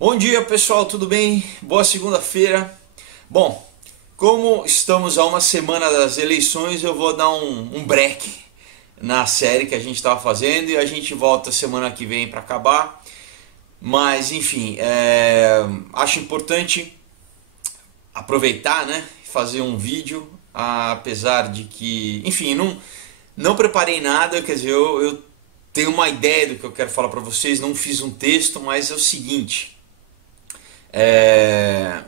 Bom dia pessoal, tudo bem? Boa segunda-feira. Bom, como estamos a uma semana das eleições, eu vou dar um break na série que a gente estava fazendo e a gente volta semana que vem para acabar. Mas enfim, acho importante aproveitar, né? Fazer um vídeo, apesar de que, enfim, não preparei nada, quer dizer, eu tenho uma ideia do que eu quero falar para vocês, não fiz um texto, mas é o seguinte. É,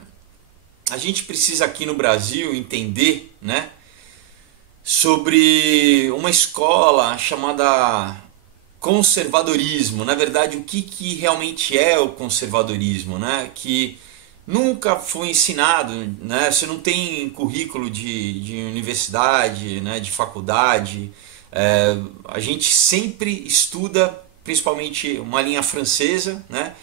a gente precisa aqui no Brasil entender, né, sobre uma escola chamada conservadorismo. Na verdade, o que realmente é o conservadorismo, né? Que nunca foi ensinado, né? Você não tem currículo de universidade, né, de faculdade. A gente sempre estuda, principalmente uma linha francesa, né?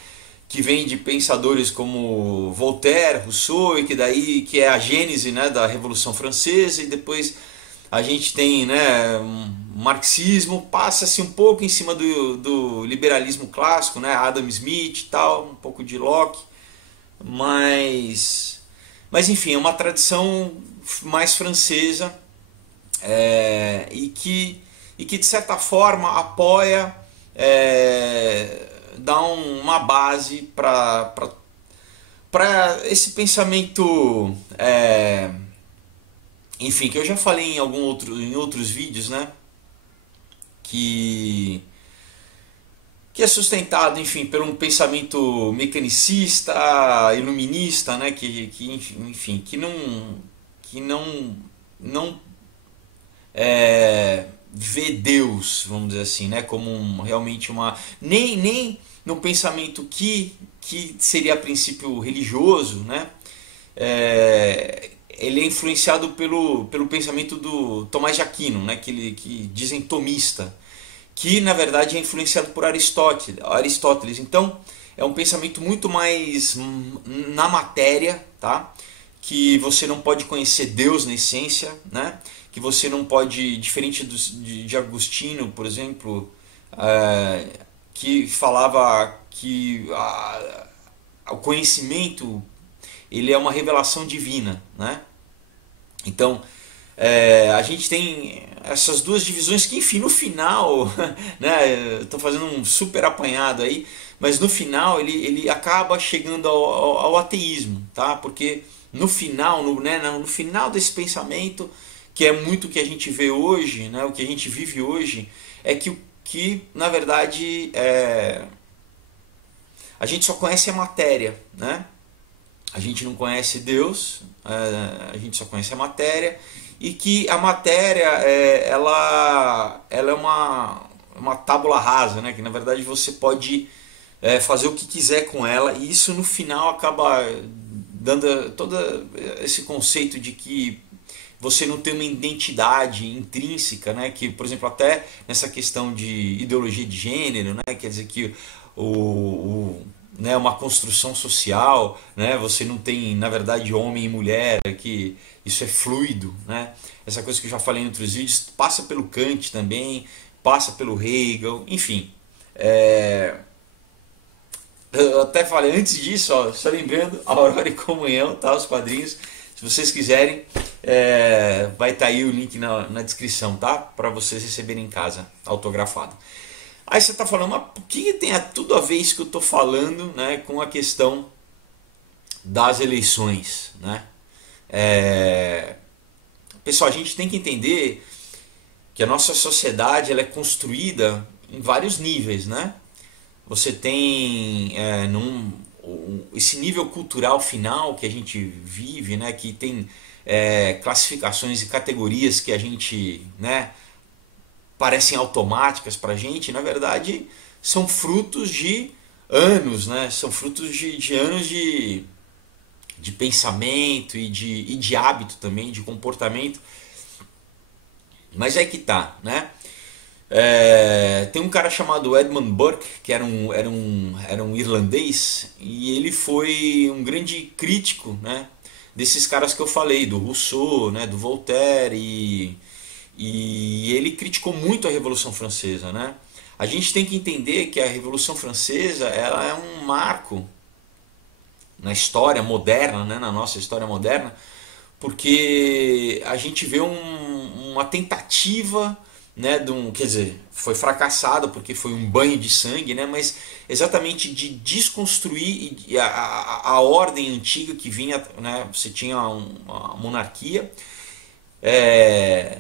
Que vem de pensadores como Voltaire, Rousseau, e que é a gênese, né, da Revolução Francesa, e depois a gente tem, né, um marxismo, passa-se um pouco em cima do liberalismo clássico, né, Adam Smith e tal, um pouco de Locke, mas, mas enfim, é uma tradição mais francesa, e que de certa forma apoia, dá uma base para esse pensamento, enfim, que eu já falei em outros vídeos, né? Que, que é sustentado, enfim, por um pensamento mecanicista, iluminista, né? Enfim, que não vê Deus, vamos dizer assim, né? Como realmente uma nem no pensamento que seria a princípio religioso, né? Ele é influenciado pelo pensamento do Tomás de Aquino, né, que dizem tomista, que na verdade é influenciado por Aristóteles. Então é um pensamento muito mais na matéria, tá? Que você não pode conhecer Deus na essência, né? Que você não pode, diferente de Agostinho, por exemplo, que falava que o conhecimento ele é uma revelação divina, né? Então, a gente tem essas duas divisões que, enfim, no final, né, estou fazendo um super apanhado aí, mas no final ele acaba chegando ao ateísmo, tá? Porque no final, no final desse pensamento, que é muito o que a gente vê hoje, né, o que a gente vive hoje, é que na verdade, a gente só conhece a matéria, né? A gente não conhece Deus, a gente só conhece a matéria, e que a matéria ela é uma tábula rasa, né? Que na verdade você pode fazer o que quiser com ela, e isso no final acaba dando todo esse conceito de que você não tem uma identidade intrínseca, né? Que, por exemplo, até nessa questão de ideologia de gênero, né? Quer dizer que né, uma construção social, né? Você não tem, na verdade, homem e mulher, que isso é fluido, né? Essa coisa que eu já falei em outros vídeos passa pelo Kant também, passa pelo Hegel, enfim. Eu até falei antes disso, ó, só lembrando, Aurora e Comunhão, tá? Os quadrinhos. Se vocês quiserem, vai estar aí o link na descrição, tá? Para vocês receberem em casa, autografado. Aí você está falando, mas o que tem tudo a ver isso que eu estou falando, né, com a questão das eleições, né? Pessoal, a gente tem que entender que a nossa sociedade ela é construída em vários níveis, né? Você tem esse nível cultural final que a gente vive, né, que tem classificações e categorias que a gente, né, parecem automáticas para a gente, na verdade são frutos de anos, né? São frutos de anos de pensamento e de hábito também, de comportamento. Mas é que tá, né? Tem um cara chamado Edmund Burke, que era um irlandês, e ele foi um grande crítico, né, desses caras que eu falei, do Rousseau, né, do Voltaire, e ele criticou muito a Revolução Francesa, né? A gente tem que entender que a Revolução Francesa ela é um marco na história moderna, né, na nossa história moderna, porque a gente vê uma tentativa, né, quer dizer, foi fracassado porque foi um banho de sangue, né, mas exatamente de desconstruir a ordem antiga que vinha, né, você tinha uma monarquia, é,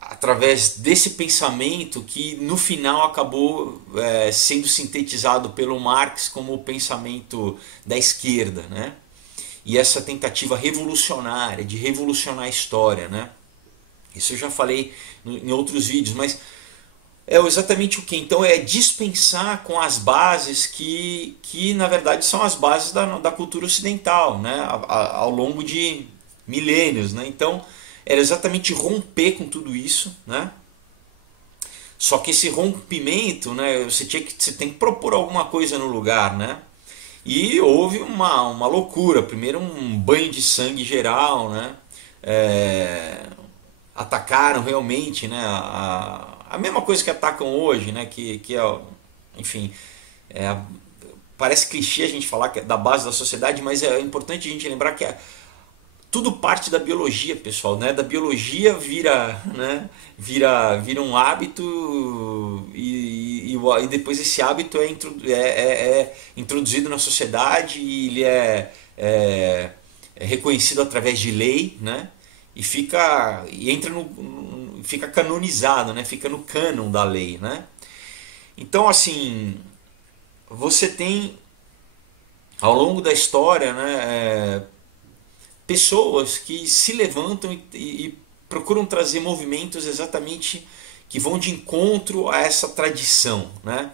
através desse pensamento que no final acabou sendo sintetizado pelo Marx como o pensamento da esquerda, né? E essa tentativa revolucionária de revolucionar a história, né? Isso eu já falei em outros vídeos, mas é exatamente o que? Então é dispensar com as bases que na verdade são as bases da cultura ocidental, né? Ao longo de milênios, né? Então era exatamente romper com tudo isso, né? Só que esse rompimento, né? Você tem que propor alguma coisa no lugar, né? E houve uma loucura. Primeiro um banho de sangue geral, né? Atacaram realmente, né? A mesma coisa que atacam hoje, né? Que é, enfim, é, parece clichê a gente falar que é da base da sociedade, mas é importante a gente lembrar que tudo parte da biologia, pessoal, né? Da biologia vira um hábito e depois esse hábito é introduzido na sociedade e ele é reconhecido através de lei, né? Fica canonizado, né? Fica no cânon da lei, né? Então, assim, você tem ao longo da história, né? Pessoas que se levantam e procuram trazer movimentos exatamente que vão de encontro a essa tradição, né?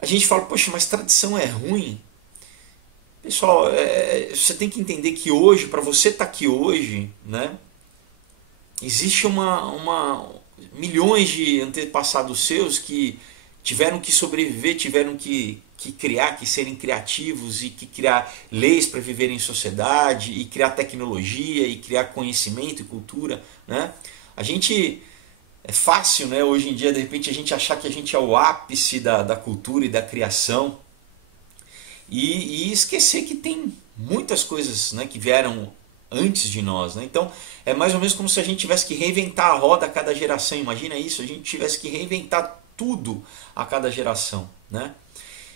A gente fala, poxa, mas tradição é ruim? Pessoal, você tem que entender que hoje, para você estar aqui hoje, né, existe milhões de antepassados seus que tiveram que sobreviver, tiveram que criar, que serem criativos e que criar leis para viver em sociedade e criar tecnologia e criar conhecimento e cultura, né? A gente é fácil, né, hoje em dia, de repente a gente achar que a gente é o ápice da cultura e da criação e esquecer que tem muitas coisas, né, que vieram antes de nós, né? Então é mais ou menos como se a gente tivesse que reinventar a roda a cada geração. Imagina isso, a gente tivesse que reinventar tudo a cada geração, né?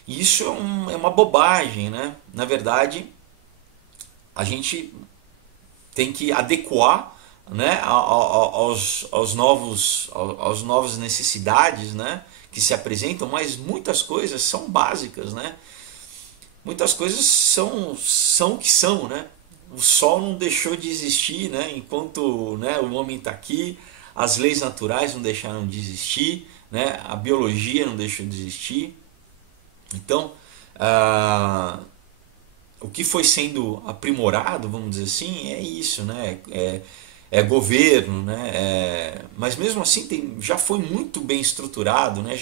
E isso é uma bobagem, né? Na verdade, a gente tem que adequar, né, aos novas necessidades, né, que se apresentam, mas muitas coisas são básicas, né? Muitas coisas são o que são, né? O sol não deixou de existir, né, enquanto, né, o homem está aqui, as leis naturais não deixaram de existir, né, a biologia não deixou de existir. Então, o que foi sendo aprimorado, vamos dizer assim, é isso, né? É governo, né? Mas mesmo assim já foi muito bem estruturado, né?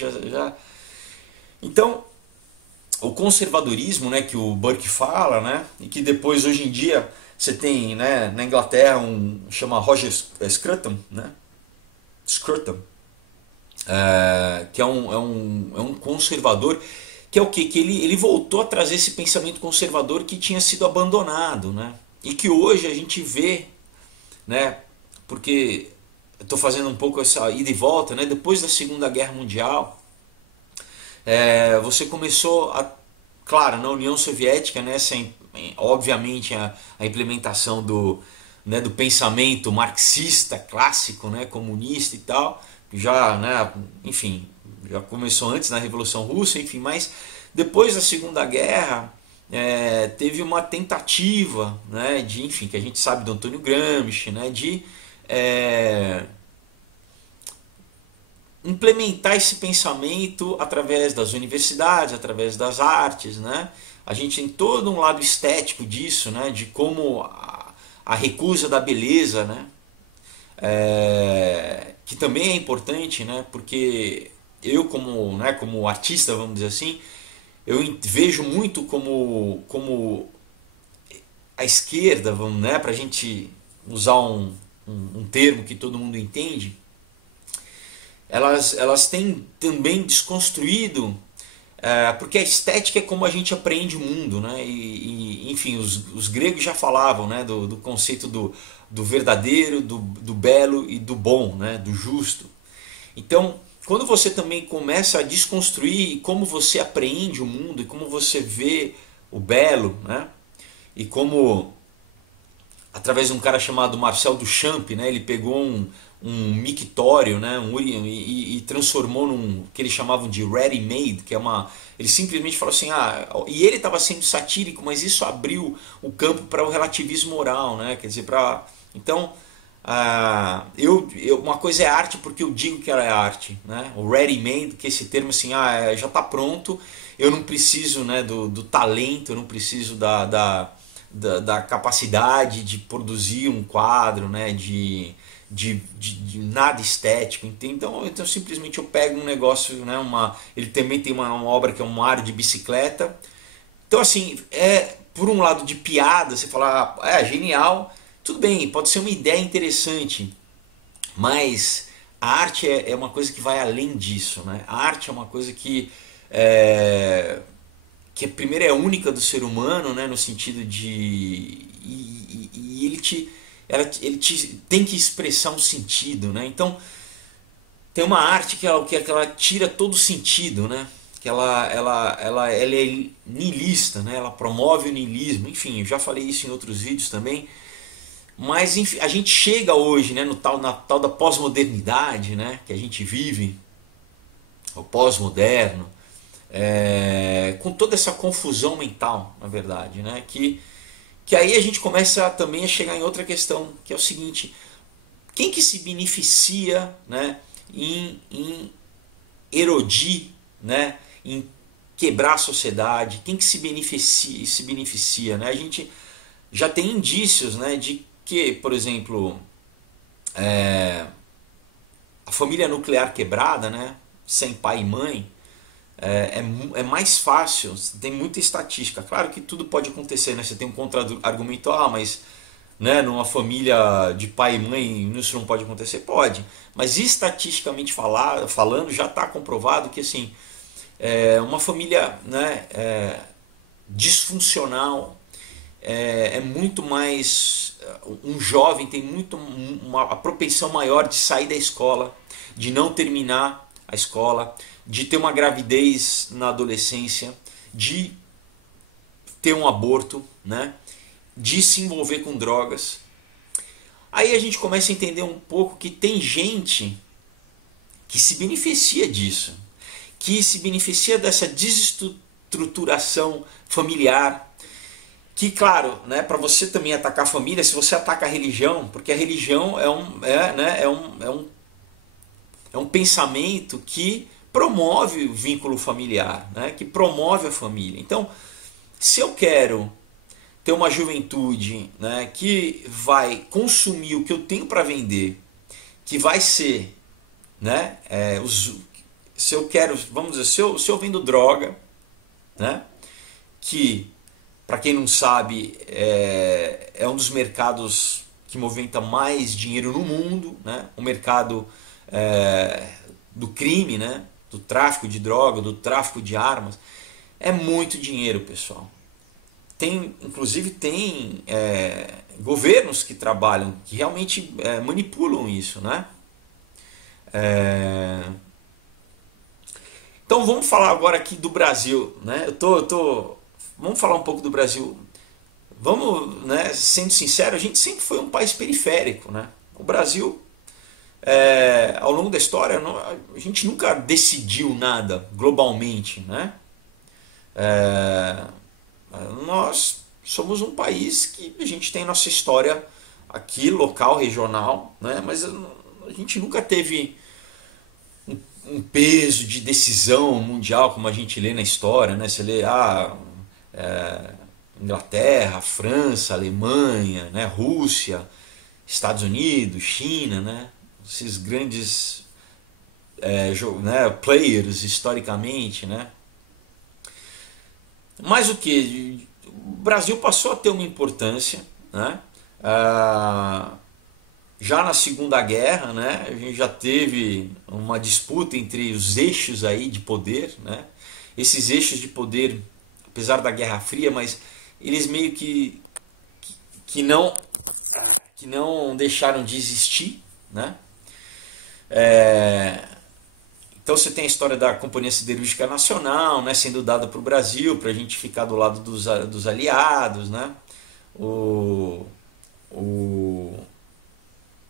Então, o conservadorismo, né, que o Burke fala, né, e que depois hoje em dia você tem, né, na Inglaterra chama Roger Scruton, né? Scruton, que é um conservador que é o quê? Que ele voltou a trazer esse pensamento conservador que tinha sido abandonado, né? E que hoje a gente vê, né? Porque eu estou fazendo um pouco essa ida e volta, né? Depois da Segunda Guerra Mundial, você começou claro, na União Soviética, né? Obviamente a implementação né, do pensamento marxista clássico, né? Comunista e tal, já, né? Enfim, já começou antes na Revolução Russa, enfim, mas depois da Segunda Guerra teve uma tentativa, né, enfim, que a gente sabe do Antônio Gramsci, né, de implementar esse pensamento através das universidades, através das artes, né? A gente tem todo um lado estético disso, né, de como a recusa da beleza, né, que também é importante, né, porque eu como artista, vamos dizer assim, eu vejo muito como a esquerda, vamos, né, para a gente usar um termo que todo mundo entende, elas têm também desconstruído porque a estética é como a gente aprende o mundo, né? Enfim, os gregos já falavam, né, do conceito do verdadeiro, do belo e do bom, né, do justo. Então, quando você também começa a desconstruir como você apreende o mundo e como você vê o belo, né? E como, através de um cara chamado Marcel Duchamp, né, ele pegou um mictório, né, e transformou num que eles chamavam de ready-made, que é uma. Ele simplesmente falou assim, e ele estava sendo satírico, mas isso abriu o campo para o relativismo moral, né, quer dizer, para. Então, uma coisa é arte porque eu digo que ela é arte, né, o ready-made, que é esse termo assim, já está pronto, eu não preciso, né, do talento, eu não preciso da capacidade de produzir um quadro, né, de nada estético. Então simplesmente eu pego um negócio, né, ele também tem uma obra que é um aro de bicicleta. Então assim, por um lado de piada, você fala, genial, tudo bem, pode ser uma ideia interessante, mas a arte é uma coisa que vai além disso, né? A arte é uma coisa é, que primeiro é única do ser humano, né, no sentido de e ele te tem que expressar um sentido, né? Então tem uma arte que ela tira todo o sentido, né? Que ela é niilista, né? Ela promove o niilismo. Enfim, eu já falei isso em outros vídeos também. Mas enfim, a gente chega hoje, né, na tal da pós-modernidade, né, que a gente vive, o pós-moderno, com toda essa confusão mental, na verdade, né? Que aí a gente começa também a chegar em outra questão, que é o seguinte: quem que se beneficia, né, em erodir, né, em quebrar a sociedade? Quem que se beneficia, né? A gente já tem indícios, né, de que, por exemplo, a família nuclear quebrada, né, sem pai e mãe, é mais fácil, tem muita estatística. Claro que tudo pode acontecer, né? Você tem um contra-argumento, mas, né, numa família de pai e mãe isso não pode acontecer? Pode, mas estatisticamente falando já está comprovado que assim, uma família, né, disfuncional é muito mais. Um jovem tem a propensão maior de sair da escola, de não terminar a escola, de ter uma gravidez na adolescência, de ter um aborto, né? De se envolver com drogas. Aí a gente começa a entender um pouco que tem gente que se beneficia disso, que se beneficia dessa desestruturação familiar, que claro, né, para você também atacar a família, se você ataca a religião, porque a religião é um pensamento que promove o vínculo familiar, né, que promove a família. Então, se eu quero ter uma juventude, né, que vai consumir o que eu tenho para vender, que vai ser, né, se eu quero, vamos dizer, se eu vendo droga, né, que para quem não sabe é um dos mercados que movimenta mais dinheiro no mundo, né, o mercado do crime, né, do tráfico de droga, do tráfico de armas, é muito dinheiro, pessoal. Inclusive tem governos que trabalham, que realmente manipulam isso, né? Então vamos falar agora aqui do Brasil, né? Vamos falar um pouco do Brasil. Vamos, né, sendo sincero, a gente sempre foi um país periférico, né? O Brasil, ao longo da história, a gente nunca decidiu nada globalmente, né? Nós somos um país que a gente tem nossa história aqui, local, regional, né? Mas a gente nunca teve um peso de decisão mundial como a gente lê na história, né? Você lê Inglaterra, França, Alemanha, né? Rússia, Estados Unidos, China, né? Esses grandes né, players historicamente, né? Mas o que? O Brasil passou a ter uma importância, né? Já na Segunda Guerra, né, a gente já teve uma disputa entre os eixos aí de poder, né? esses eixos de poder, apesar da Guerra Fria, mas eles meio que não que não deixaram de existir, né? É, então você tem a história da Companhia Siderúrgica Nacional, né, sendo dada para o Brasil para a gente ficar do lado dos aliados, né? O, o,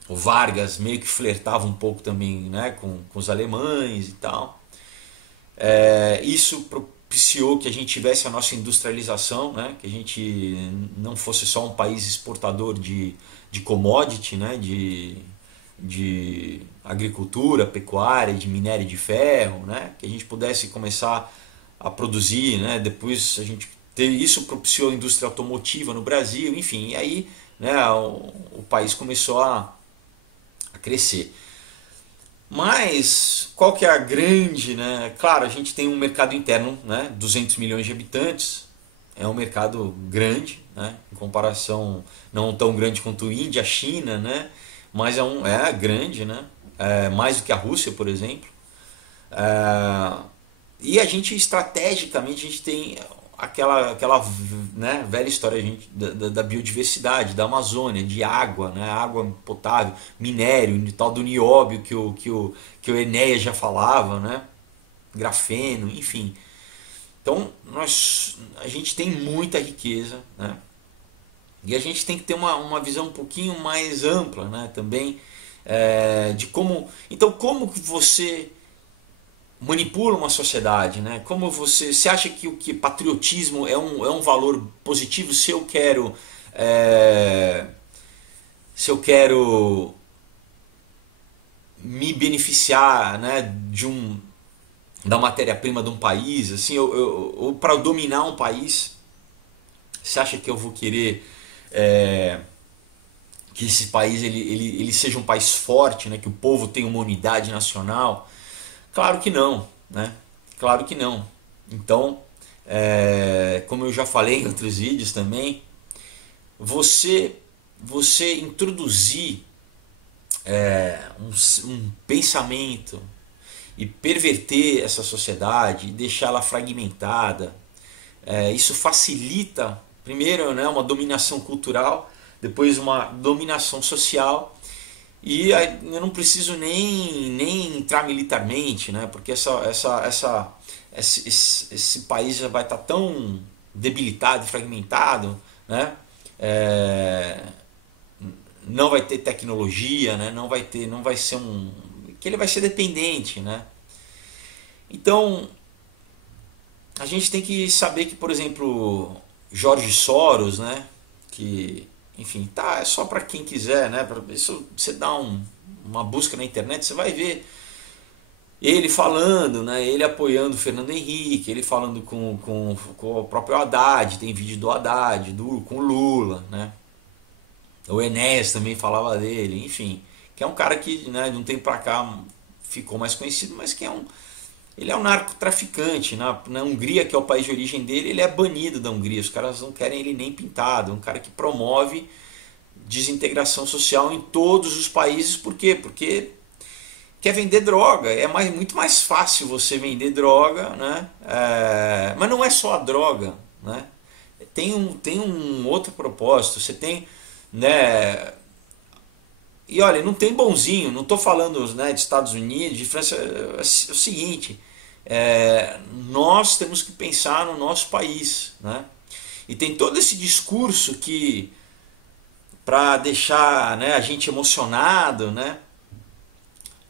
o Vargas meio que flertava um pouco também, né, com os alemães e tal. Isso propiciou que a gente tivesse a nossa industrialização, né, que a gente não fosse só um país exportador de commodity, né, de agricultura, pecuária, de minério de ferro, né, que a gente pudesse começar a produzir, né, depois a gente isso propiciou a indústria automotiva no Brasil, enfim, e aí, né, o país começou a crescer. Mas qual que é a grande, né? Claro, a gente tem um mercado interno, né? 200 milhões de habitantes, é um mercado grande, né? Em comparação não tão grande quanto Índia, China, né? Mas é grande, né? É mais do que a Rússia, por exemplo. E a gente estrategicamente a gente tem aquela né, velha história da biodiversidade, da Amazônia, de água, né, água potável, minério, tal do nióbio que o Enéas já falava, né, grafeno, enfim. Então a gente tem muita riqueza, né, e a gente tem que ter uma visão um pouquinho mais ampla, né, também, de como. Então, como que você manipula uma sociedade, né? Como você acha que o que patriotismo é um valor positivo se eu quero me beneficiar, né, da matéria-prima de um país, assim, ou para dominar um país, você acha que eu vou querer que esse país ele seja um país forte, né, que o povo tenha uma unidade nacional? Claro que não, né? Claro que não. Então, como eu já falei em outros vídeos também, você introduzir um pensamento e perverter essa sociedade, deixá-la fragmentada, isso facilita, primeiro, né, uma dominação cultural, depois uma dominação social. E eu não preciso nem entrar militarmente, né? Porque esse país já vai estar tão debilitado e fragmentado, né? Não vai ter tecnologia, né? Não vai ser que ele vai ser dependente, né? Então a gente tem que saber que, por exemplo, Jorge Soros, né? Que enfim, tá, é só para quem quiser, né? Isso você dá uma busca na internet, você vai ver ele falando, né? Ele apoiando o Fernando Henrique, ele falando com o próprio Haddad, tem vídeo do Haddad, com o Lula, né? O Enéas também falava dele, enfim, que é um cara que, né, de um tempo para cá ficou mais conhecido, mas que ele é um narcotraficante. Na Hungria, que é o país de origem dele, ele é banido da Hungria. Os caras não querem ele nem pintado. É um cara que promove desintegração social em todos os países. Por quê? Porque quer vender droga. Muito mais fácil você vender droga, né? Mas não é só a droga, né? Tem um outro propósito. Você tem, né? E olha, não tem bonzinho, não estou falando, né, de Estados Unidos, de França, é o seguinte, nós temos que pensar no nosso país, né? E tem todo esse discurso que, para deixar, né, a gente emocionado, né?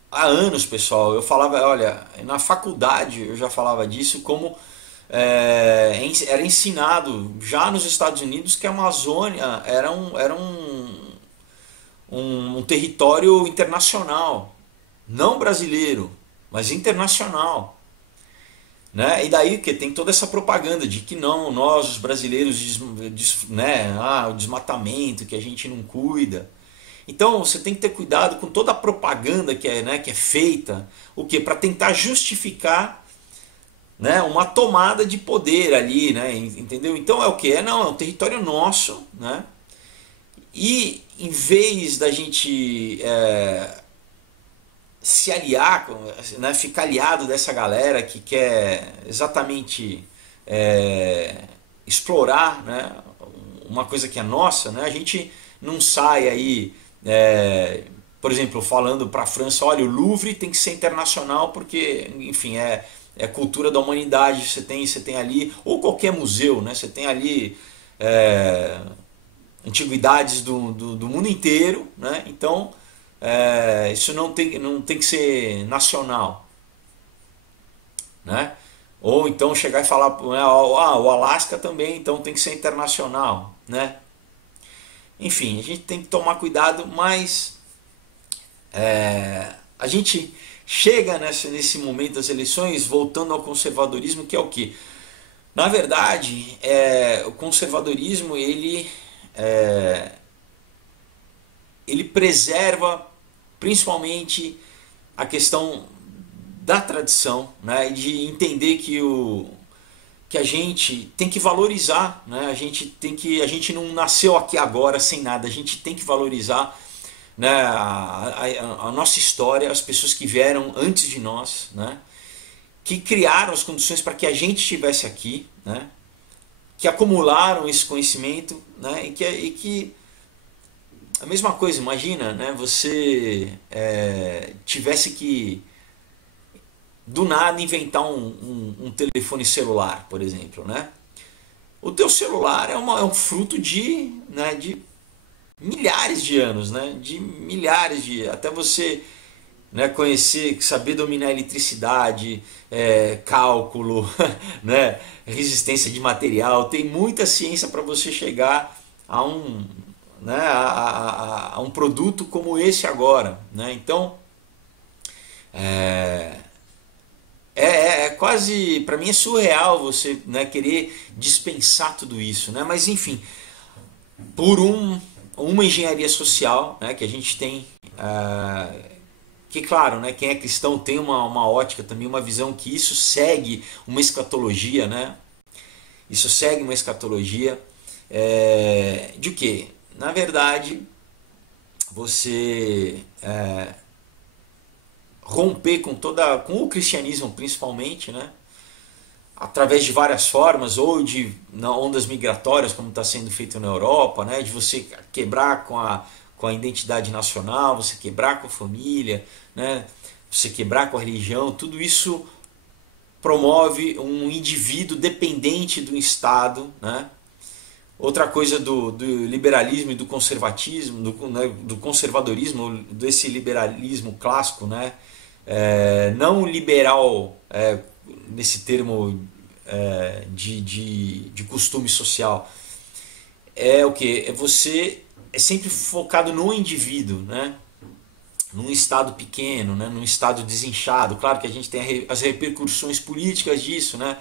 Há anos, pessoal, eu falava, olha, na faculdade eu já falava disso, como era ensinado já nos Estados Unidos que a Amazônia era um território internacional, não brasileiro, mas internacional, né? E daí que tem toda essa propaganda de que não, nós os brasileiros, né, o desmatamento, que a gente não cuida. Então você tem que ter cuidado com toda a propaganda né, que é feita, o que para tentar justificar, né, uma tomada de poder ali, né, entendeu? Então é o que não, é um território nosso, né? E em vez da gente se aliar, né, ficar aliado dessa galera que quer exatamente explorar, né, uma coisa que é nossa, né, a gente não sai aí, por exemplo, falando para a França, olha, o Louvre tem que ser internacional porque, enfim, é cultura da humanidade, você tem ali, ou qualquer museu, né, você tem ali antiguidades do mundo inteiro, né, então isso não tem que ser nacional, né? Ou então chegar e falar, né, o Alasca também, então tem que ser internacional, né? Enfim, a gente tem que tomar cuidado, mas a gente chega nesse momento das eleições voltando ao conservadorismo, que é o que? Na verdade, o conservadorismo ele preserva principalmente a questão da tradição, né, de entender que a gente tem que valorizar, né, a gente não nasceu aqui agora sem nada, a gente tem que valorizar, né, a nossa história, as pessoas que vieram antes de nós, né, que criaram as condições para que a gente estivesse aqui, né, que acumularam esse conhecimento, né, e que a mesma coisa, imagina, né, você tivesse que do nada inventar um telefone celular, por exemplo, né? O teu celular é um fruto de milhares de anos, né? De milhares de até você, né, conhecer, saber dominar eletricidade, cálculo, né, resistência de material, tem muita ciência para você chegar a né, a um produto como esse agora, né? Então quase, para mim é surreal você, né, querer dispensar tudo isso, né? Mas enfim, por uma engenharia social, né, que a gente tem, que claro, né, quem é cristão tem uma ótica também, uma visão que isso segue uma escatologia, né? Isso segue uma escatologia de quê? Na verdade, você romper com o cristianismo principalmente, né? Através de várias formas, ou de ondas migratórias, como está sendo feito na Europa, né? De você quebrar com a identidade nacional, você quebrar com a família, né? Você quebrar com a religião, tudo isso promove um indivíduo dependente do Estado, né? Outra coisa do liberalismo e do conservatismo, né, do conservadorismo, desse liberalismo clássico, né? Não liberal nesse termo de costume social. É o que? Você é sempre focado no indivíduo, né? Num estado pequeno, né? Num estado desinchado. Claro que a gente tem as repercussões políticas disso, né?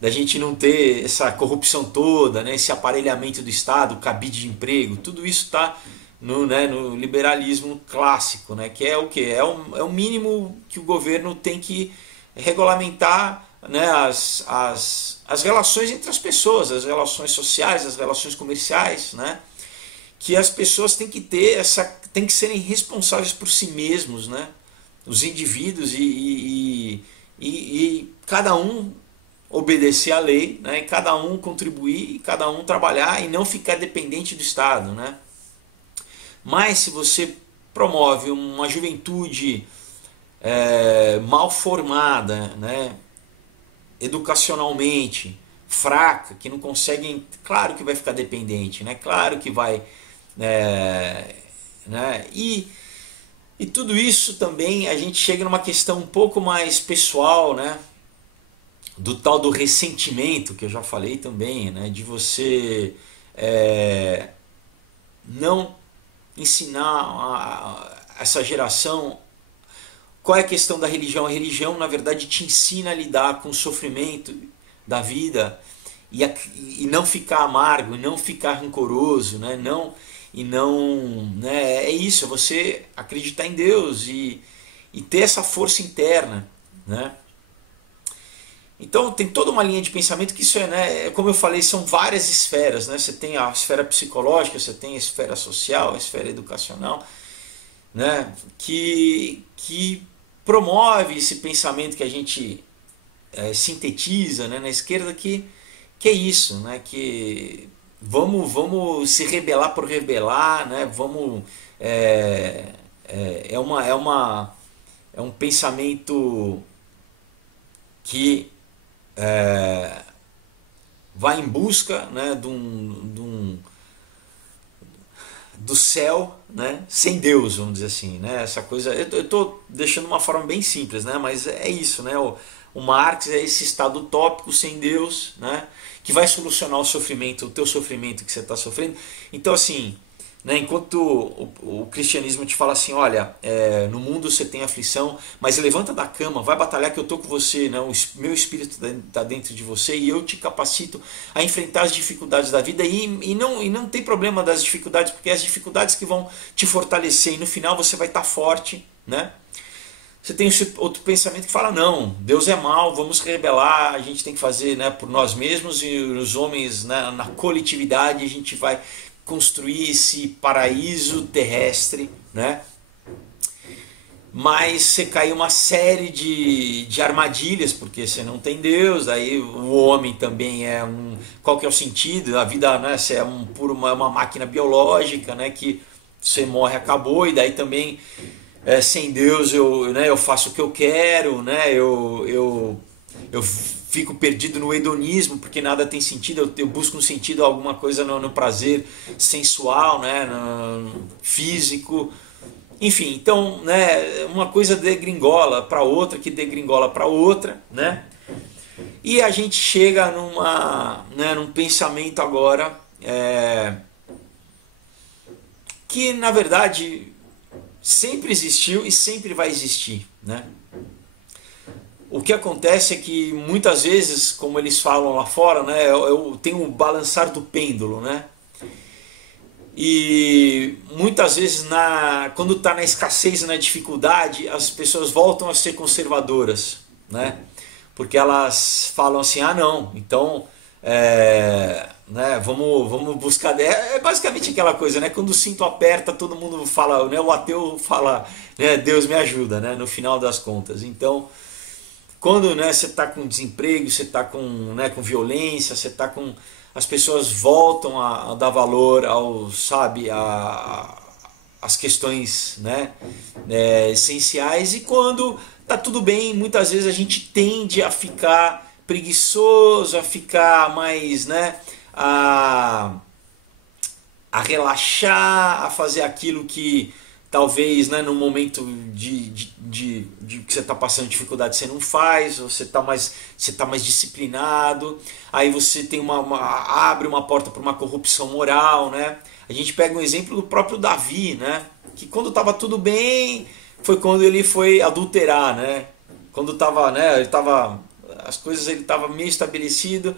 Da gente não ter essa corrupção toda, né? Esse aparelhamento do Estado, cabide de emprego, tudo isso está no liberalismo clássico, né? Que é o que? É o mínimo que o governo tem que regulamentar, né? As relações entre as pessoas, as relações sociais, as relações comerciais, né? Que as pessoas têm que ter têm que serem responsáveis por si mesmos, né? Os indivíduos e cada um obedecer à lei, né? E cada um contribuir, e cada um trabalhar e não ficar dependente do Estado, né? Mas se você promove uma juventude mal formada, né? Educacionalmente fraca, que não consegue, claro que vai ficar dependente, né? Claro que vai, né? E tudo isso também a gente chega numa questão um pouco mais pessoal, né? Do tal do ressentimento que eu já falei também, né? De você não ensinar essa geração qual é a questão da religião. A religião, na verdade, te ensina a lidar com o sofrimento da vida e não ficar amargo, e não ficar rancoroso, né? Né? É isso, é você acreditar em Deus e ter essa força interna, né? Então tem toda uma linha de pensamento que isso né, como eu falei, são várias esferas, né? Você tem a esfera psicológica, você tem a esfera social, a esfera educacional, né, que promove esse pensamento que a gente sintetiza, né, na esquerda, que é isso, né, que vamos se rebelar por rebelar, né, vamos é, é uma é uma é um pensamento que vai em busca, né, do céu, né, sem Deus, vamos dizer assim, né, essa coisa. Eu estou deixando uma forma bem simples, né, mas é isso, né, o Marx é esse estado utópico sem Deus, né, que vai solucionar o teu sofrimento que você está sofrendo. Então, assim, né, enquanto o cristianismo te fala assim, olha, no mundo você tem aflição, mas levanta da cama, vai batalhar que eu estou com você, né, o meu espírito está dentro de você e eu te capacito a enfrentar as dificuldades da vida, e não tem problema das dificuldades, porque é as dificuldades que vão te fortalecer e no final você vai estar forte, né? Você tem esse outro pensamento que fala, não, Deus é mau, vamos rebelar, a gente tem que fazer, né, por nós mesmos, e os homens, né, na coletividade a gente vai construir esse paraíso terrestre, né? Mas você cai uma série de armadilhas, porque você não tem Deus, aí o homem também é um... Qual que é o sentido? A vida, né, você é uma máquina biológica, né, que você morre, acabou, e daí também... sem Deus eu faço o que eu quero, né? Eu fico perdido no hedonismo porque nada tem sentido, eu busco um sentido, alguma coisa no prazer sensual, né? No físico, enfim. Então, né, uma coisa degringola para outra, que degringola para outra, né? E a gente chega num pensamento agora que na verdade sempre existiu e sempre vai existir, né? O que acontece é que muitas vezes, como eles falam lá fora, né, tem o balançar do pêndulo, né? E muitas vezes quando está na escassez e na dificuldade, as pessoas voltam a ser conservadoras, né? Porque elas falam assim, ah não, então né, vamos buscar. É basicamente aquela coisa, né? Quando o cinto aperta, todo mundo fala, né? O ateu fala, né, Deus me ajuda, né? No final das contas. Então, quando, né, você está com desemprego, você está com violência, você está com... As pessoas voltam a dar valor sabe, as questões, né, essenciais, e quando tá tudo bem, muitas vezes a gente tende a ficar preguiçoso, a ficar mais, né, a relaxar, a fazer aquilo que talvez, né, no momento de que você está passando dificuldade você não faz, você está mais disciplinado, aí você tem abre uma porta para uma corrupção moral, né? A gente pega um exemplo do próprio Davi, né, que quando estava tudo bem foi quando ele foi adulterar, né? Quando estava, né, ele estava meio estabelecido,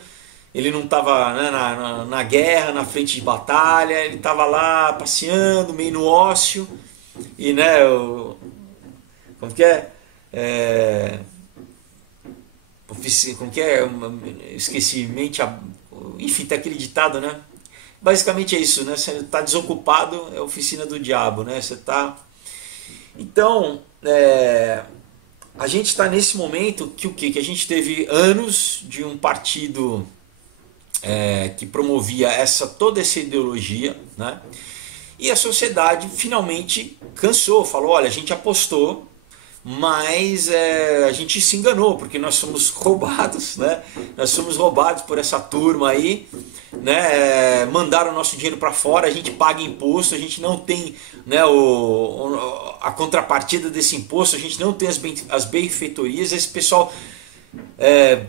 ele não estava, né, na guerra, na frente de batalha, ele estava lá passeando, meio no ócio, e, né, como que é? Como que é? Esqueci, enfim, tá aquele ditado, né? Basicamente é isso, né? Você está desocupado, é a oficina do diabo, né? Você tá... Então, a gente está nesse momento que o quê? Que a gente teve anos de um partido que promovia toda essa ideologia, né? E a sociedade finalmente cansou, falou, olha, a gente apostou, mas a gente se enganou, porque nós somos roubados, né? Nós somos roubados por essa turma aí, né? Mandaram o nosso dinheiro para fora, a gente paga imposto, a gente não tem, né, a contrapartida desse imposto, a gente não tem as benfeitorias, esse pessoal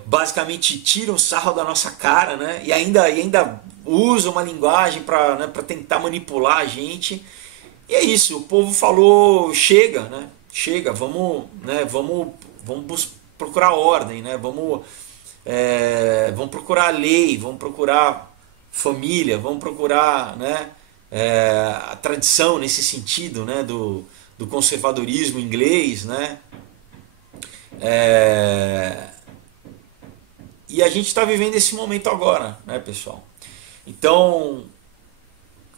basicamente tira um sarro da nossa cara, né? E ainda usa uma linguagem para, né, para tentar manipular a gente. E é isso, o povo falou, chega, né? Chega, vamos procurar ordem, né? Vamos procurar lei, vamos procurar família, vamos procurar, né, a tradição nesse sentido, né, do conservadorismo inglês, né? E a gente está vivendo esse momento agora, né, pessoal? Então,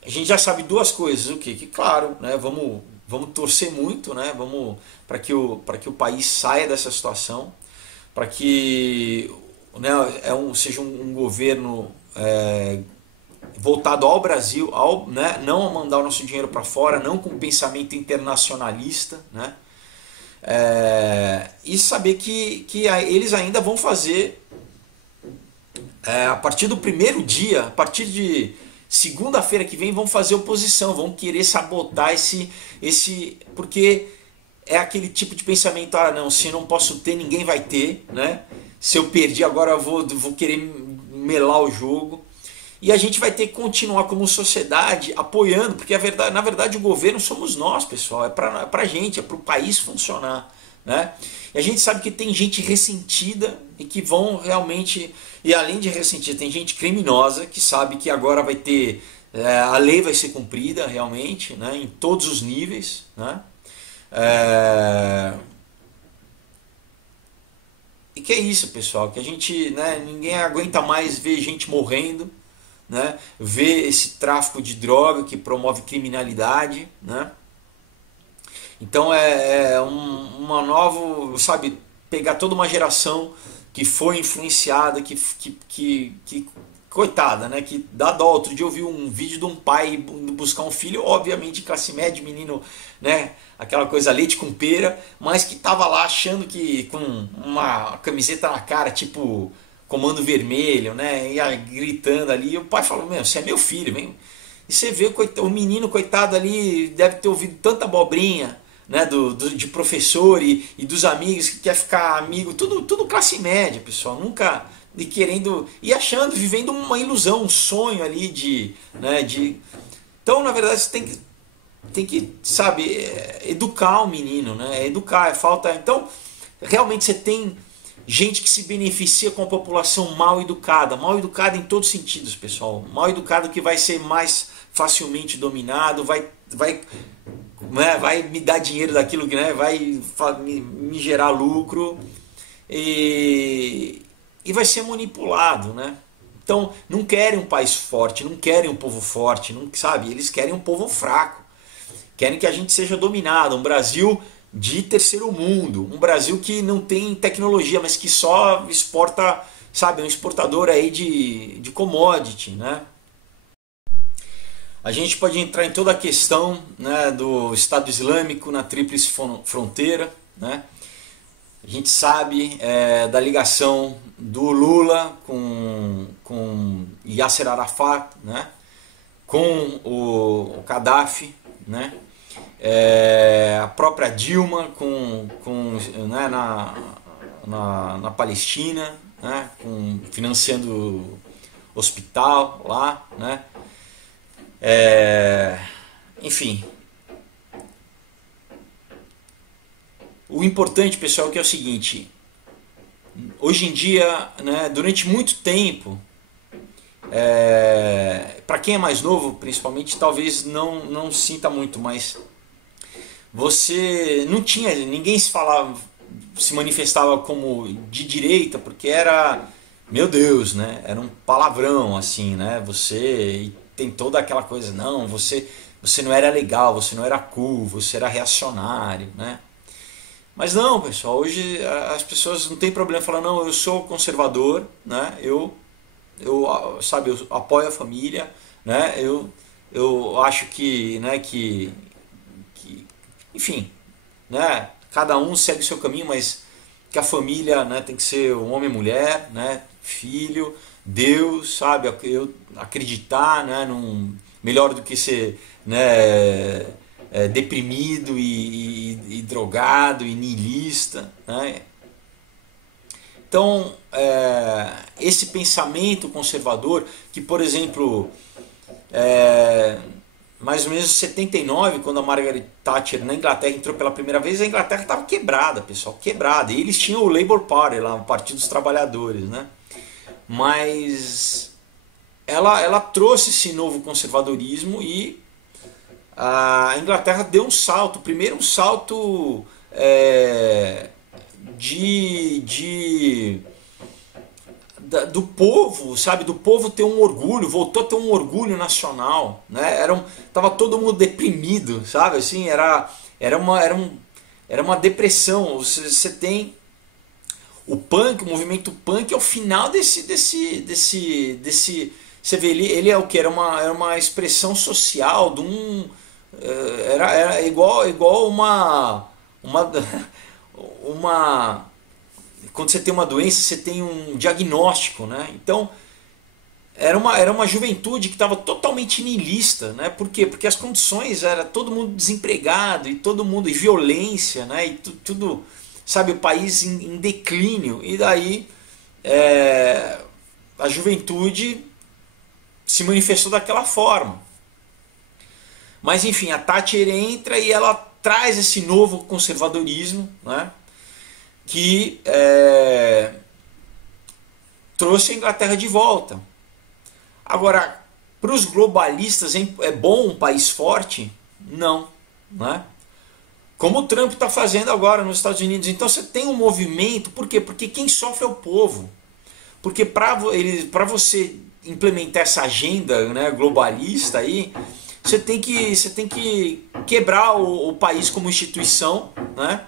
a gente já sabe duas coisas, o quê? Que claro, né, vamos vamos torcer muito, né? Vamos para que o país saia dessa situação, para que, né, seja um governo voltado ao Brasil, né, não a mandar o nosso dinheiro para fora, não com pensamento internacionalista, né? E saber que eles ainda vão fazer, a partir do primeiro dia, a partir de segunda-feira que vem, vão fazer oposição, vão querer sabotar porque é aquele tipo de pensamento, não, se eu não posso ter, ninguém vai ter, né? Se eu perdi agora, eu vou querer melar o jogo. E a gente vai ter que continuar como sociedade apoiando, porque na verdade o governo somos nós, pessoal, é pra gente, é pro país funcionar, né? E a gente sabe que tem gente ressentida e que vão realmente, e além de ressentida, tem gente criminosa que sabe que agora vai ter, a lei vai ser cumprida realmente, né, em todos os níveis, né? E que é isso, pessoal, que a gente, né, ninguém aguenta mais ver gente morrendo, né, ver esse tráfico de droga que promove criminalidade, né? Então uma nova, sabe, pegar toda uma geração que foi influenciada, que coitada, né, que dá dó. Outro dia eu vi um vídeo de um pai indo buscar um filho, obviamente classe média, menino, né, aquela coisa leite com pera, mas que tava lá achando que com uma camiseta na cara, tipo Comando Vermelho, né, ia gritando ali, e o pai falou, você é meu filho, vem. E você vê o menino, coitado ali, deve ter ouvido tanta abobrinha, né, de professor e dos amigos, que quer ficar amigo, tudo classe média, pessoal, nunca, e querendo, e achando, vivendo uma ilusão, um sonho ali então na verdade você tem que sabe, educar o menino, né, educar, falta, então realmente você tem gente que se beneficia com a população mal educada em todos os sentidos, pessoal, mal educado, que vai ser mais facilmente dominado, vai me dar dinheiro daquilo que, né, vai me gerar lucro e vai ser manipulado, né? Então não querem um país forte, não querem um povo forte, não, sabe? Eles querem um povo fraco, querem que a gente seja dominado, um Brasil de terceiro mundo, um Brasil que não tem tecnologia, mas que só exporta, sabe, um exportador aí de commodity, né? A gente pode entrar em toda a questão, né, do Estado Islâmico na Tríplice Fronteira, né? A gente sabe da ligação do Lula com Yasser Arafat, né? Com o Gaddafi, né? A própria Dilma né, na Palestina, né? Financiando hospital lá, né? Enfim, o importante, pessoal, é que é o seguinte: hoje em dia, né, durante muito tempo, para quem é mais novo, principalmente, talvez não sinta muito, mas você não tinha, ninguém se manifestava como de direita, porque era, meu Deus, né, era um palavrão assim, né? Você tem toda aquela coisa, não, você não era legal, você não era cool, você era reacionário, né? Mas não, pessoal, hoje as pessoas não tem problema falar, não, eu sou conservador, né? Sabe, eu apoio a família, né? Eu acho que, né, enfim, né, cada um segue o seu caminho, mas que a família, né, tem que ser um homem e mulher, né, filho, Deus, sabe, eu acreditar, né, melhor do que ser, né, deprimido e drogado e niilista, né? Então, esse pensamento conservador, que, por exemplo, mais ou menos em 79, quando a Margaret Thatcher na Inglaterra entrou pela primeira vez, a Inglaterra estava quebrada, pessoal, quebrada. E eles tinham o Labour Party lá, o Partido dos Trabalhadores, né? Mas ela trouxe esse novo conservadorismo e a Inglaterra deu um salto. Primeiro um salto do povo, sabe, do povo ter um orgulho, voltou a ter um orgulho nacional, né? Tava todo mundo deprimido, sabe, assim, era uma depressão. Você tem o punk, o movimento punk é o final você vê, ele é o que? Era uma expressão social de um. Era igual uma, uma. Quando você tem uma doença, você tem um diagnóstico, né? Então, era uma juventude que estava totalmente niilista, né? Por quê? Porque as condições era todo mundo desempregado e todo mundo e violência, né? E tudo, sabe, o país em declínio. E daí a juventude se manifestou daquela forma. Mas enfim, a Thatcher entra e ela traz esse novo conservadorismo, né? Que trouxe a Inglaterra de volta. Agora, para os globalistas, é bom um país forte? Não, né? Como o Trump está fazendo agora nos Estados Unidos. Então você tem um movimento, por quê? Porque quem sofre é o povo. Porque para você implementar essa agenda, né, globalista aí, você tem que quebrar o país como instituição, né?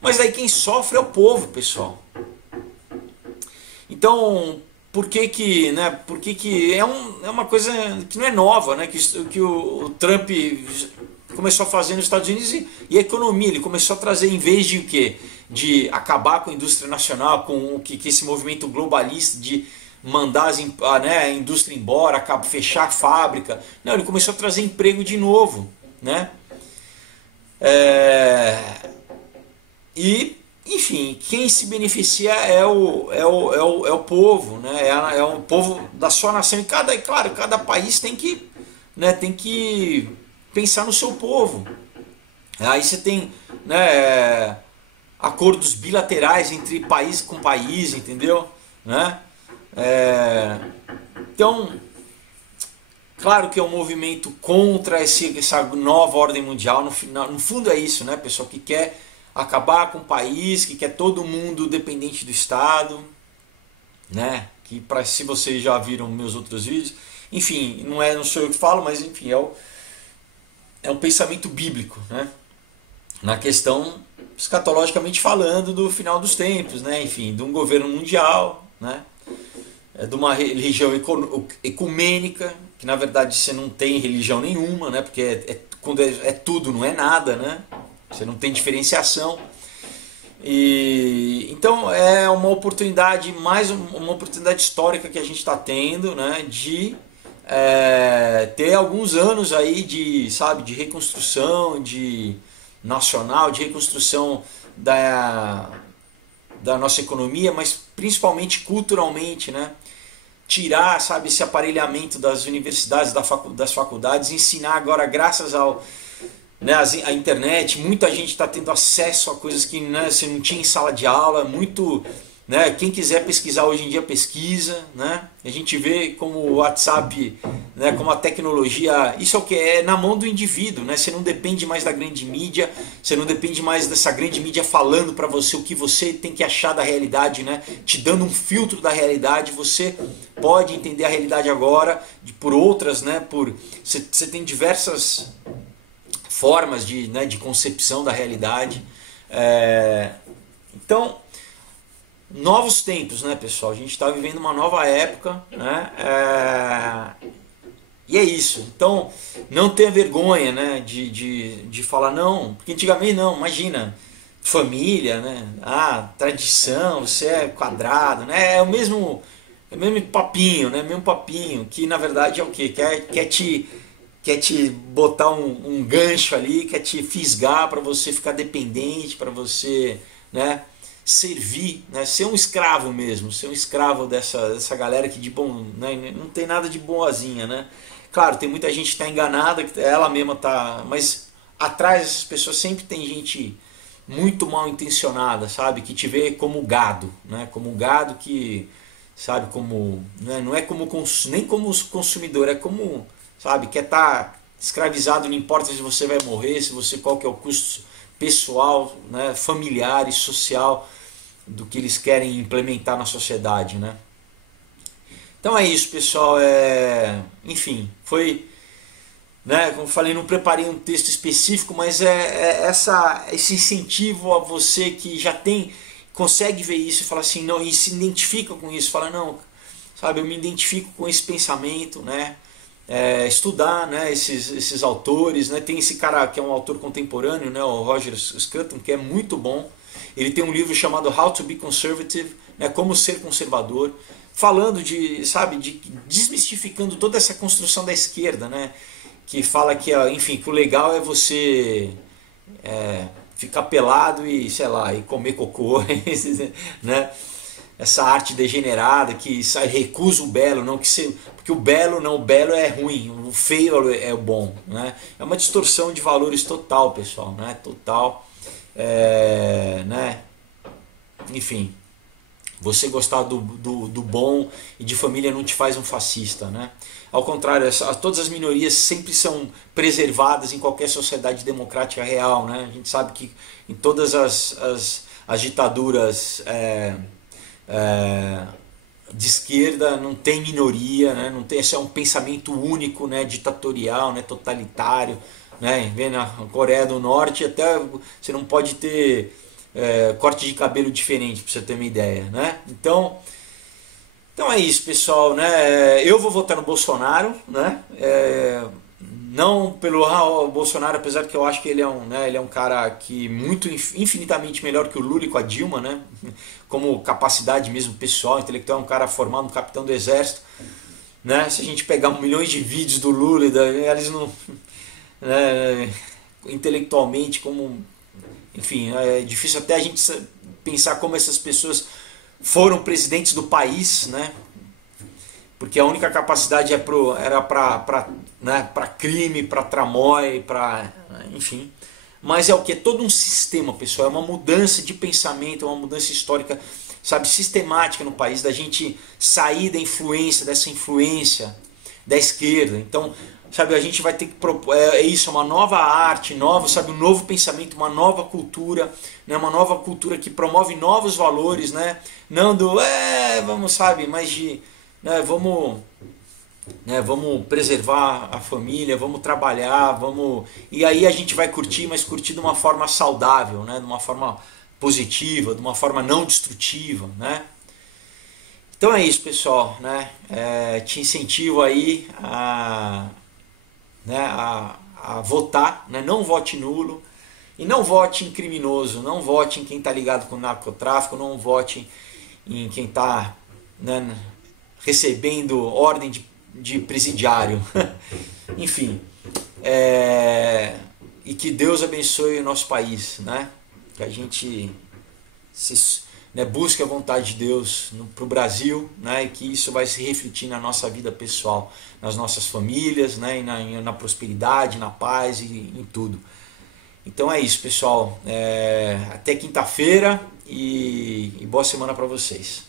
Mas daí quem sofre é o povo, pessoal. Então, por que é uma coisa que não é nova, né? Que o Trump começou a fazer nos Estados Unidos e a economia, ele começou a trazer, em vez de o quê? De acabar com a indústria nacional, com que esse movimento globalista de mandar a indústria embora, fechar a fábrica. Não, ele começou a trazer emprego de novo, né? E, enfim, quem se beneficia é o povo, né? É o povo da sua nação. E claro, cada país tem que, né, tem que pensar no seu povo. Aí você tem, né, acordos bilaterais entre país com país, entendeu? Né? Então, claro que é um movimento contra essa nova ordem mundial. No fundo é isso, né, pessoal? Que quer acabar com o país, que quer todo mundo dependente do Estado, né? Que se vocês já viram meus outros vídeos, enfim, não sou eu que falo, mas enfim, é um pensamento bíblico, né? Na questão escatologicamente falando do final dos tempos, né? Enfim, de um governo mundial, né? De uma religião ecumênica, que na verdade você não tem religião nenhuma, né? Porque quando é tudo, não é nada, né? Você não tem diferenciação. E então é uma oportunidade, mais uma oportunidade histórica que a gente está tendo, né? De ter alguns anos aí de reconstrução nacional, de reconstrução da nossa economia, mas principalmente culturalmente, né? Tirar, sabe, esse aparelhamento das universidades, das faculdades, ensinar agora, graças à internet, muita gente está tendo acesso a coisas que, né, você não tinha em sala de aula, né, quem quiser pesquisar hoje em dia pesquisa, né? A gente vê como o WhatsApp, né, como a tecnologia, isso é o que é na mão do indivíduo, né? Você não depende mais da grande mídia, você não depende mais dessa grande mídia falando para você o que você tem que achar da realidade, né? Te dando um filtro da realidade. Você pode entender a realidade agora por outras, né? Você tem diversas formas de concepção da realidade. Então, novos tempos, né, pessoal? A gente está vivendo uma nova época, né? E é isso. Então, não tenha vergonha, né, de falar não, porque antigamente não, imagina, família, né? Tradição, você é quadrado, né? É o mesmo papinho, né? Mesmo papinho, que na verdade é o quê? Quer te botar um gancho ali, quer te fisgar para você ficar dependente, para você, né, servir, né, ser um escravo mesmo, ser um escravo dessa galera que de bom, né, não tem nada de boazinha, né? Claro, tem muita gente que está enganada, que ela mesma tá, mas atrás dessas pessoas sempre tem gente muito mal intencionada, sabe, que te vê como gado, né, como gado que, sabe, como, né, não é como nem como consumidor, é como, sabe, quer estar escravizado, não importa se você vai morrer, qual que é o custo pessoal, né, familiar e social do que eles querem implementar na sociedade, né? Então é isso, pessoal. Enfim, foi, né, como eu falei, não preparei um texto específico, mas esse incentivo a você que já tem, consegue ver isso e fala assim, não, e se identifica com isso, fala, não, sabe, eu me identifico com esse pensamento, né? Estudar, né, esses autores, né? Tem esse cara que é um autor contemporâneo, né, o Roger Scruton, que é muito bom. Ele tem um livro chamado How to be Conservative, né, como ser conservador, falando de, sabe, de desmistificando toda essa construção da esquerda, né, que fala que, enfim, que o legal é você ficar pelado e, sei lá, e comer cocô, né? Essa arte degenerada que recusa o belo, não que se, porque o belo não, o belo é ruim, o feio é o bom, né? É uma distorção de valores total, pessoal, né? Total, né? Enfim, você gostar do bom e de família não te faz um fascista, né? Ao contrário, todas as minorias sempre são preservadas em qualquer sociedade democrática real, né? A gente sabe que em todas as ditaduras de esquerda não tem minoria, né? Não tem, esse é um pensamento único, né? Ditatorial, né? Totalitário, né? Vem na Coreia do Norte, até você não pode ter corte de cabelo diferente, para você ter uma ideia, né? Então é isso, pessoal, né? Eu vou votar no Bolsonaro, né? Não pelo o Bolsonaro, apesar que eu acho que ele é um cara que muito infinitamente melhor que o Lula e com a Dilma, né? Como capacidade mesmo pessoal, intelectual, é um cara formado, um capitão do exército, né? Se a gente pegar milhões de vídeos do Lula, eles não, né, intelectualmente, como, enfim, é difícil até a gente pensar como essas pessoas foram presidentes do país, né? Porque a única capacidade era para, né, para crime, para tramói, para, enfim. Mas é o que? É todo um sistema, pessoal. É uma mudança de pensamento, é uma mudança histórica, sabe, sistemática no país, da gente sair dessa influência da esquerda. Então, sabe, a gente vai ter que propor, isso, é uma nova arte, sabe, um novo pensamento, uma nova cultura, né, uma nova cultura que promove novos valores, né? Não do, vamos, sabe, mas de, né, vamos preservar a família, vamos trabalhar, e aí a gente vai curtir, mas curtir de uma forma saudável, né, de uma forma positiva, de uma forma não destrutiva, né? Então é isso, pessoal, né? Te incentivo aí a votar, né? Não vote nulo e não vote em criminoso, não vote em quem está ligado com o narcotráfico, não vote em quem está, né, recebendo ordem de presidiário. Enfim, e que Deus abençoe o nosso país, né? Que a gente né, busque a vontade de Deus para o Brasil, né? E que isso vai se refletir na nossa vida pessoal, nas nossas famílias, né? E na prosperidade, na paz e em tudo. Então é isso, pessoal. Até quinta-feira e boa semana para vocês.